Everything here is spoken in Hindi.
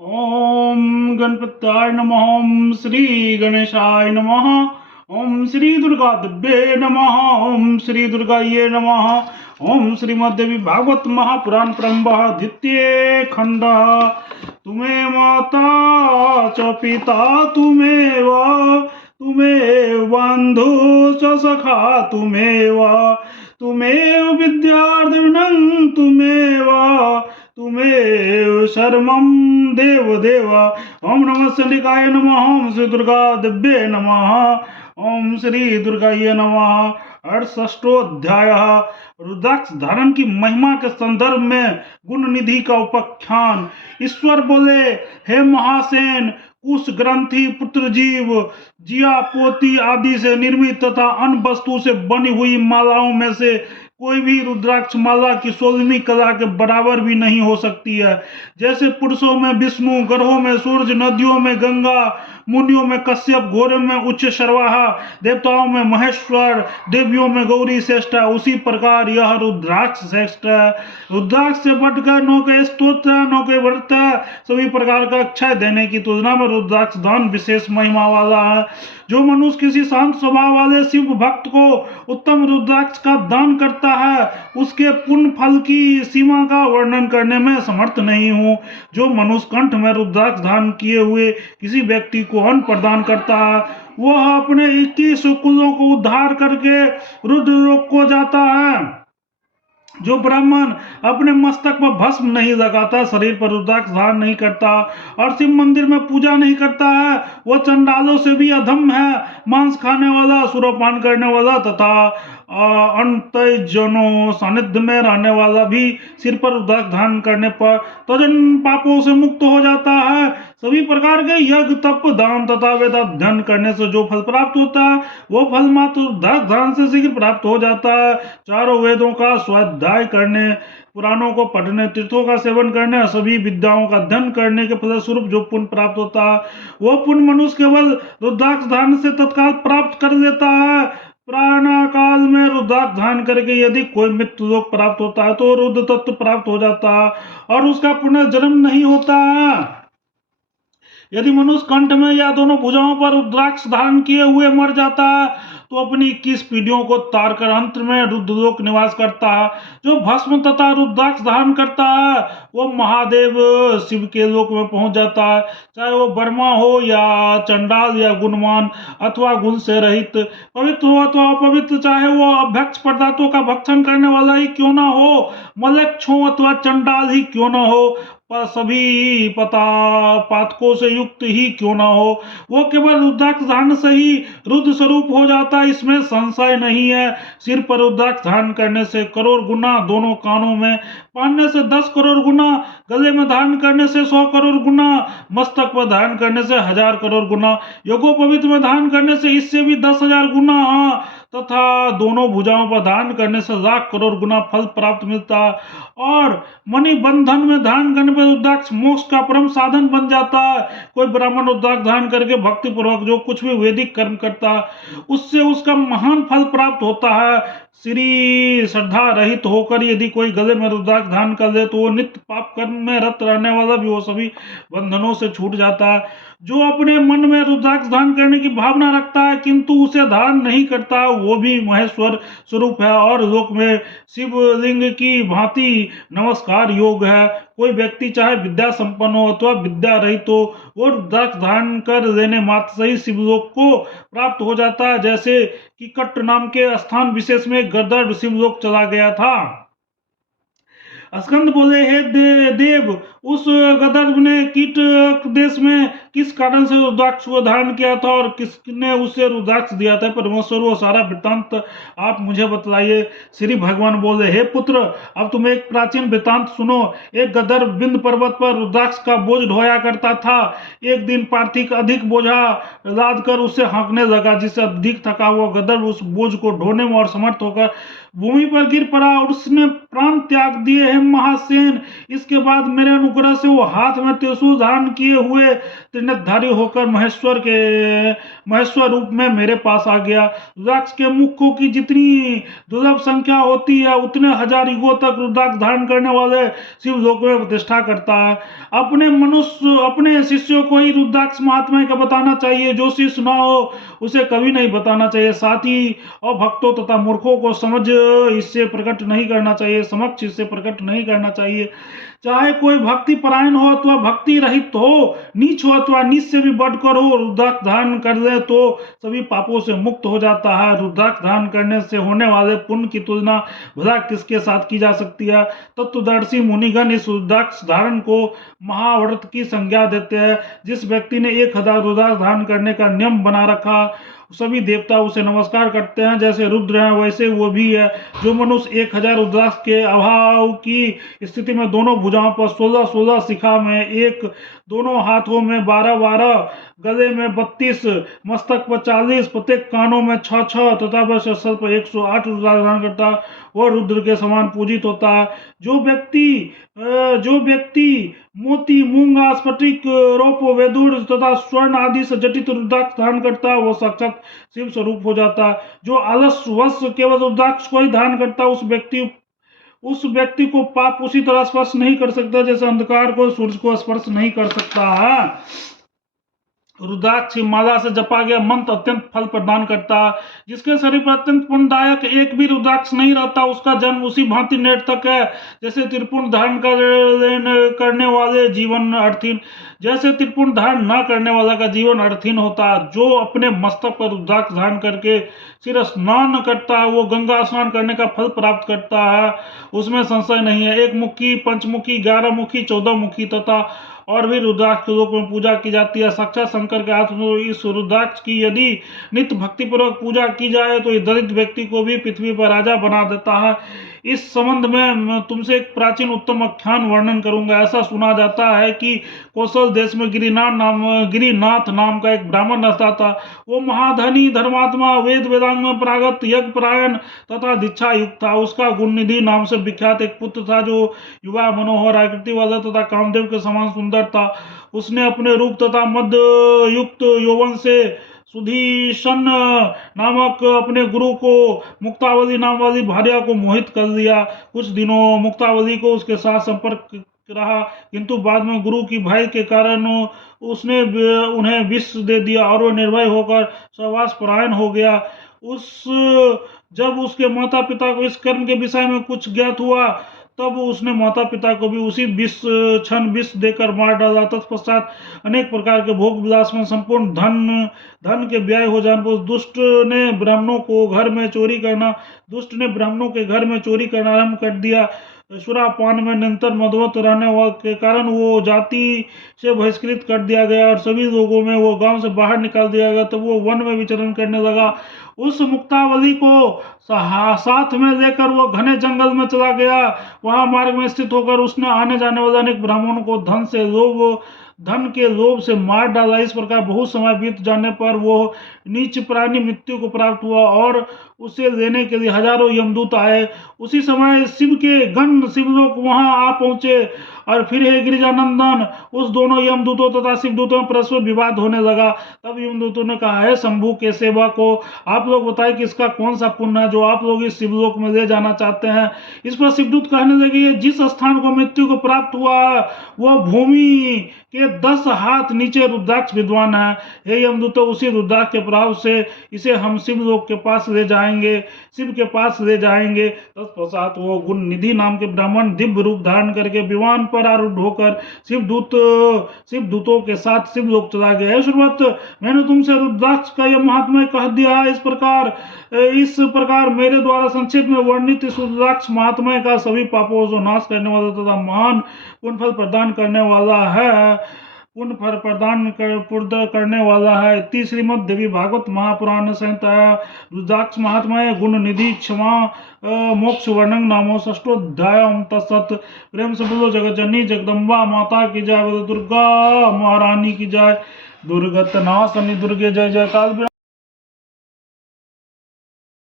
ओम गणपताय नमः। ओम श्री गणेशाय नमः। ओम श्री दुर्गा दिव्ये नमः। ओम श्री दुर्गाये नमः। ओम श्रीमद्देवी भागवत महापुराण प्रारंभः द्वितीय खंड। तुम्हें माता च पिता तुमेव, तुमेव बंधु च सखा तुमेव, तुमेव विद्यार्थिनं तुमेव, तुमेव शर्मं देव देव। ओम नमः चंडिकाय नमः। ओम श्री दुर्गा दिव्ये नमः। ओम श्री दुर्गाय नमः। 68वां अध्याय रुद्राक्ष धारण की महिमा के संदर्भ में गुण निधि का उपाख्यान। ईश्वर बोले, हे महासेन, कुश ग्रंथि पुत्र जीव जिया पोती आदि से निर्मित तथा अन्य वस्तु से बनी हुई मालाओं में से कोई भी रुद्राक्ष माला की 16वीं कला के बराबर भी नहीं हो सकती है। जैसे पुरुषों में विष्णु, ग्रहों में सूर्य, नदियों में गंगा, मुनियों में कश्यप, घोड़ों में उच्च शर्वाहा, देवताओं में महेश्वर, देवियों में गौरी श्रेष्ठ है, उसी प्रकार यह रुद्राक्ष श्रेष्ठ है। रुद्राक्ष से बढ़कर न कोई स्तोत्र न कोई व्रत है। सभी प्रकार का अक्षय देने की तुलना में रुद्राक्ष दान विशेष महिमा वाला है। जो मनुष्य किसी शांत स्वभाव वाले शिव भक्त को उत्तम रुद्राक्ष का दान करता है, उसके पुण्य फल की सीमा का वर्णन करने में समर्थ नहीं हूँ। जो मनुष्य कंठ में रुद्राक्ष धारण किए हुए किसी व्यक्ति को अन्न प्रदान करता है, वह अपने 21 कुलों को उद्धार करके रुद्र लोक को जाता है। जो ब्राह्मण अपने मस्तक पर भस्म नहीं लगाता, शरीर पर रुद्राक्ष धारण नहीं करता और शिव मंदिर में पूजा नहीं करता है, वह चंडालों से भी अधम है। मांस खाने वाला, सुरापान करने वाला तथा अंतजनों सानिध्य में रहने वाला भी सिर पर रुद्राक्ष धारण करने पर तजन पापों से मुक्त हो जाता है। सभी प्रकार के यज्ञ, तप, दान तथा वेदाध्ययन करने से जो फल प्राप्त होता है, वो फल मात्र रुद्राक्ष धारण से शीघ्र प्राप्त हो जाता है। चारों वेदों का स्वाध्याय करने, पुराणों को पढ़ने, तीर्थों का सेवन करने, सभी विद्याओं का अध्ययन करने के फलस्वरूप जो पुण्य प्राप्त होता है, वो पुण्य मनुष्य केवल रुद्राक्ष धारण से तत्काल प्राप्त कर लेता है। प्राण काल में रुद्राक्ष धारण करके यदि कोई मृत्यु लोक प्राप्त होता है तो रुद्र तत्व प्राप्त हो जाता है और उसका पुनर्जन्म नहीं होता है। यदि मनुष्य कंठ में या दोनों भुजाओं पर रुद्राक्ष धारण किए हुए मर जाता है तो अपनी 21 पीढ़ियों को तार कर अंत में रुद्रलोक निवास करता है। जो भस्म तथा रुद्राक्ष धारण करता है वो महादेव शिव के लोक में पहुंच जाता है। चाहे वो ब्रह्मा हो या चंडाल या गुणवान अथवा गुण से रहित, पवित्र हो अथवा अपवित्र, चाहे वो अभक्ष पदार्थों का भक्षण करने वाला ही क्यों ना हो, मलक्ष हो अथवा चंडाल ही क्यों ना हो, पर सभी पातकों से युक्त ही क्यों ना हो, वो केवल रुद्राक्ष धारण से ही रुद्र स्वरूप हो जाता है, इसमें संशय नहीं है। सिर पर रुद्राक्ष धारण करने से करोड़ गुना, दोनों कानों में पहनने से 10 करोड़ गुना, गले में धारण करने से 100 करोड़ गुना, मस्तक पर धारण करने से 1000 करोड़ गुना, योगोपवीत में धारण करने से इससे भी 10,000 गुना, तथा दोनों भुजाओं पर धारण करने से लाख करोड़ गुना फल प्राप्त मिलता है। और मणि बंधन में धारण करने पर रुद्राक्ष मोक्ष का परम साधन बन जाता है। कोई ब्राह्मण रुद्राक्ष धारण करके भक्ति पूर्वक जो कुछ भी वैदिक कर्म करता है उससे उसका महान फल प्राप्त होता है। श्री श्रद्धा रहित होकर यदि कोई गले में रुद्राक्ष धारण कर ले तो वो नित्य पाप कर्म में रत रहने वाला भी वो सभी बंधनों से छूट जाता है। जो अपने मन में रुद्राक्ष धारण करने की भावना रखता है किंतु उसे धारण नहीं करता, वो भी महेश्वर स्वरूप है और लोक में शिवलिंग की भांति नमस्कार योग है। कोई व्यक्ति चाहे विद्या संपन्न हो अथवा विद्या रहित हो, वो रुद्राक्ष धारण कर लेने मात्र से ही शिवलोक को प्राप्त हो जाता है। जैसे कि कट्ट नाम के स्थान विशेष में गदर शिवलोक चला गया था। स्कंद बोले, हे देव, उस गदर्भ ने कीट देश में किस कारण से रुद्राक्ष को धारण किया था और किसने उसे रुद्राक्ष दिया था? परमेश्वर, वो सारा वृत्तांत आप मुझे बतलाइए। श्री भगवान बोले, हे पुत्र, अब तुम एक प्राचीन वृत्तांत सुनो। एक गदर्भ बिंद पर्वत पर रुद्राक्ष का बोझ ढोया करता था। एक दिन पार्थिक अधिक बोझा लाद कर उसे हाँकने लगा, जिससे अधिक थका हुआ गदर्भ उस बोझ को ढोने में असमर्थ होकर भूमि पर गिर पड़ा और उसने प्राण त्याग दिए। हे महासेन, इसके बाद मेरे अनुग्रह से वो हाथ में त्रिशूल धारण किए हुए त्रिनेत्रधारी होकर महेश्वर रूप में मेरे पास आ गया। रुद्राक्ष के मुखों की जितनी दुर्लभ संख्या होती है, उतने हजार युगों तक रुद्राक्ष धारण करने वाले शिव लोक में प्रतिष्ठा करता है। अपने शिष्यों को ही रुद्राक्ष महात्म्य का बताना चाहिए। जो शिष्य ना हो उसे कभी नहीं बताना चाहिए। साथ ही और भक्तों तथा मूर्खों को इससे प्रकट नहीं करना चाहिए, समक्ष इससे प्रकट नहीं करना चाहिए। चाहे कोई भक्ति परायण हो अथवा भक्ति रहित हो, नीच हो अथवा नीच से भी बढ़कर हो, रुद्राक्ष धारण कर ले तो सभी पापों से मुक्त हो जाता है। रुद्राक्ष धारण करने से होने वाले पुण्य की तुलना भला किसके साथ की जा सकती है। तत्वदर्शी मुनिगण इस रुद्राक्ष धारण को महाव्रत की संज्ञा देते हैं। जिस व्यक्ति ने 1000 रुद्राक्ष धारण करने का नियम बना रखा, सभी देवता उसे नमस्कार करते हैं। जैसे रुद्र हैं वैसे वो भी है। जो मनुष्य 1000 रुद्राक्ष के अभाव की स्थिति में दोनों भुजाओं पर 16-16 शिखा में 1, दोनों हाथों में 12-12, गले में 32, मस्तक पर 40, प्रत्येक कानों में 6-6 तथा वह सर पर 108 रुद्राक्ष धारण करता है, वह रुद्र के समान पूजित होता है। जो व्यक्ति मोती, मूंगा, स्फटिक, रौप, वेदुर तथा स्वर्ण आदि से जटित रुद्राक्ष धारण करता है, वह साक्षात शिव स्वरूप हो जाता है। जो आलस्यवश केवल रुद्राक्ष को ही धारण करता है, उस व्यक्ति को पाप उसी तरह स्पर्श नहीं कर सकता जैसे अंधकार को सूरज को स्पर्श नहीं कर सकता है। रुद्राक्ष की माला से जपा गया मंत्र अत्यंत फल प्रदान करता है। जिसके शरीर पर अत्यंत पुण्यदायक एक भी रुद्राक्ष नहीं रहता, उसका जन्म उसी भांति निरर्थक है जैसे त्रिपुंड धारण करने वाले जीवन अर्थहीन जैसे त्रिपुंड धारण न करने वाला का जीवन अर्थहीन होता है। जो अपने मस्तक पर रुद्राक्ष धारण करके सिर स्नान करता है, वो गंगा स्नान करने का फल प्राप्त करता है, उसमें संशय नहीं है। 1 मुखी, 5 मुखी, 11 मुखी, 14 मुखी तथा और भी रुद्राक्ष के रूप में पूजा की जाती है। साक्षात शंकर के हाथ में इस रुद्राक्ष की यदि नित्य भक्ति पूर्वक पूजा की जाए तो इस दरिद्र व्यक्ति को भी पृथ्वी पर राजा बना देता है। इस संबंध में तुमसे एक प्राचीन उत्तम आख्यान वर्णन करूंगा। ऐसा सुना जाता है कि कौशल देश में गिरिनाथ नाम का एक ब्राह्मण रहता था। वो महाधनी, धर्मात्मा, वेदांग में प्रागत, यज्ञ परायण तथा दीक्षा युक्त था। उसका गुणनिधि नाम से विख्यात एक पुत्र था जो युवा, मनोहर, आकृति वाला तथा कामदेव के समान सुंदर था। उसने अपने रूप तथा मध्य युक्त यौवन से सुधीशन नामक अपने गुरु को मुक्तावली नाम वाली भार्या को मोहित कर लिया। कुछ दिनों मुक्तावली को उसके साथ संपर्क रहा, किंतु बाद में गुरु की भय के कारण उसने उन्हें विष दे दिया और वह निर्भय होकर सहवास परायण हो गया। जब उसके माता पिता को इस कर्म के विषय में कुछ ज्ञात हुआ, तब उसने माता पिता को भी उसी विष देकर मार डाला। तत्पश्चात अनेक प्रकार के भोग विलास में संपूर्ण धन के व्यय हो जाने पर दुष्ट ने ब्राह्मणों के घर में चोरी करना आरंभ कर दिया। सुरापान में निरंतर मदमस्त रहने के कारण वो जाति से बहिष्कृत कर दिया गया और सभी लोगों में वो गांव से बाहर निकाल दिया गया। तो वो वन में विचरण करने लगा। उस मुक्तावली को साथ में लेकर वो घने जंगल में चला गया। वहां मार्ग में स्थित होकर उसने आने जाने वाले अनेक ब्राह्मणों को धन के लोभ से मार डाला। इस प्रकार बहुत समय बीत जाने पर वो नीच प्राणी मृत्यु को प्राप्त हुआ और उसे लेने के लिए हजारों यमदूत आए। उसी समय शिव के गण शिवलोक वहां आ पहुंचे और फिर हे गिरिजानंदन, उस दोनों यमदूतों तथा शिवदूतों में परस्पर विवाद होने लगा। तब यमदूतों ने कहा, है शंभु के सेवक को, आप लोग बताए कि इसका कौन सा पुण्य है जो आप लोग इस शिवलोक में ले जाना चाहते हैं। इस पर शिवदूत कहने लगे, जिस स्थान को मृत्यु को प्राप्त हुआ वह भूमि के 10 हाथ नीचे रुद्राक्ष विद्वान है। हे यमदूतों, उसी रुद्राक्ष के प्रभाव से इसे हम शिवलोक के पास ले जाएंगे, शिव के पास ले जाएंगे। तत्पश्चात वो गुण निधि नाम के ब्राह्मण दिव्य रूप धारण करके विमान पर आरूढ़ होकर शिवदूतों के साथ शिवलोक चला गया। श्रीमत, मैंने तुमसे रुद्राक्ष का यह महात्म्य कह दिया है। इस प्रकार मेरे द्वारा संक्षेप में वर्णित इस रुद्राक्ष महात्म्य का सभी पापों को नाश करने वाला तथा महान पुण्य फल प्रदान करने वाला है। इति श्रीमद् देवी भागवत महापुराण संहिता रुद्राक्ष महात्म्य गुण निधि क्षमा मोक्ष वर्णन नामो षष्ठोध्याय। तत्सत। प्रेम से बोलो जगत जननी जगदम्बा माता की जय, बोलो दुर्गा महारानी की जय, दुर्गत नाशनी दुर्गे जय जय काल।